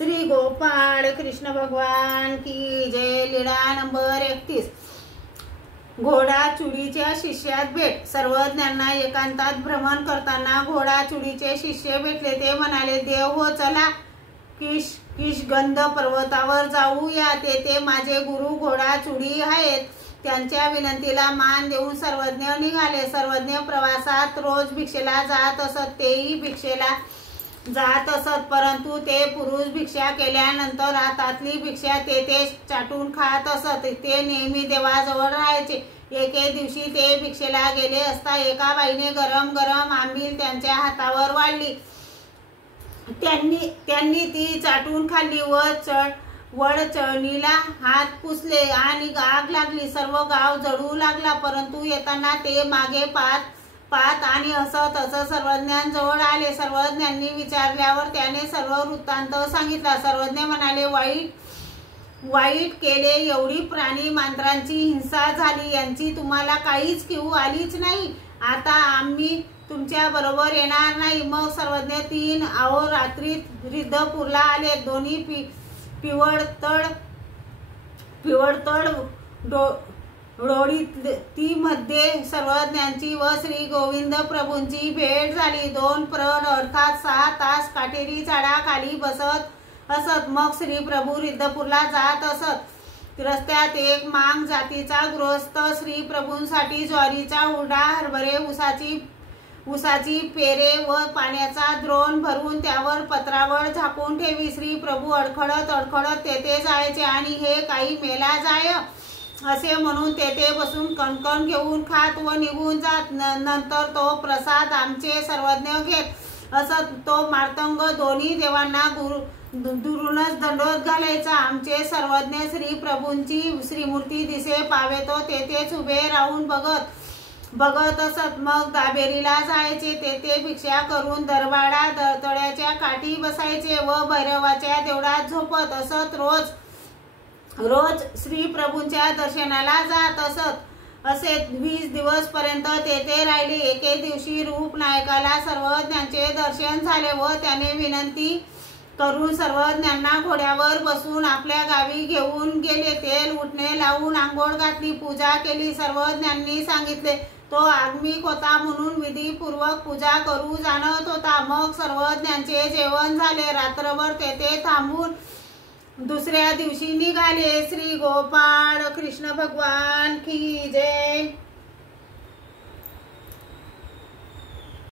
श्री गोपाळ कृष्ण भगवान की जय। लीला नंबर 31। घोडा चुडीच्या शिष्यात भेट। सर्वज्ञांना एकांतात भ्रमण करताना घोडा चुडीचे शिष्य भेटले। ते म्हणाले, देव हो, चला किशगंध पर्वतावर जाऊया, तेथे माझे गुरु घोडा चुडी आहेत। त्यांच्या विनंतीला मान देऊन सर्वज्ञ निघाले। सर्वज्ञ प्रवासात रोज भिक्षेला जात असत। तेही भिक्षेला जात असत, परंतु ते पुरुष भिक्षा केल्यानंतर हातातली भिक्षा ते चाटून खात असत। ते नेहमी देवाजवळ राहायचे। एके दिवशी ते भिक्षेला गेले असता एका बाईने गरम गरम आंबील त्यांच्या हातावर वाढली। त्यांनी ती चाटून खाल्ली व चळणीला हात पुसले आणि आग लागली। सर्व गाव जळू लागला, परंतु येताना ते मागे पाहत आणि हसत सर्वज्ञांजवळ आले। सर्वज्ञांनी विचारल्यावर त्याने सर्व वृत्तांत सांगितला। सर्वज्ञ म्हणाले, वाईट केले, एवढी प्राणी मात्रांची हिंसा झाली, यांची तुम्हाला काहीच कीव आलीच नाही। आता आम्ही तुमच्या बरोबर येणार नाही। मग सर्वज्ञ 3 अहोरात्रीत रिद्धपुरला आले। दोन्ही पिवळतड डोळी मध्ये सर्वज्ञांची व श्री गोविंद प्रभूंची भेट झाली। 2 प्रहर अर्थात 6 तास काटेरी झाडाखाली बसत असत। मग श्री प्रभू रिद्धपुरला जात असत। रस्त्यात एक मांग जातीचा गृहस्थ श्री प्रभूंसाठी ज्वारीचा हुरडा, हरभरे, उसाची पेरे व पाण्याचा द्रोण भरून त्यावर पत्रावळ झाकून ठेवी। श्री प्रभू अडखळत तेथे जायचे आणि हे काही मेला जाय असे म्हणून तेथे बसून कणकण घेऊन खात व निघून जात। नंतर तो प्रसाद आमचे सर्वज्ञ घेत असत। तो मार्तंग दोन्ही देवांना दुरूनच दंडवत घालायचा। आमचे सर्वज्ञ श्री प्रभूंची श्रीमूर्ती दिसे पावे तो तेथेच उभे राहून बघत असत। मग दाबेरीला जायचे, तेथे भिक्षा करून दरबाडा तळ्याच्या काठी बसायचे व भैरवाच्या देवळात झोपत असत। रोज श्री प्रभूंच्या दर्शनाला जात असत। असे 20 दिवस पर्यंत तेथे राहिले। एके दिवशी रूपनायकाला सर्वज्ञांचे दर्शन झाले व त्याने विनंती करून सर्वज्ञांना घोड्यावर बसून आपल्या गावी घेऊन गेले। तेल उठणे लावून आंघोळ घातली, पूजा केली। सर्वज्ञांनी सांगितले, तो आगमिक होता म्हणून विधीपूर्वक पूजा करू जाणत होता। मग सर्वज्ञांचे जेवण झाले। रात्रभर तेथे थांबून दुसऱ्या दिवशी निघाले। श्री गोपाळ कृष्ण भगवान की जय।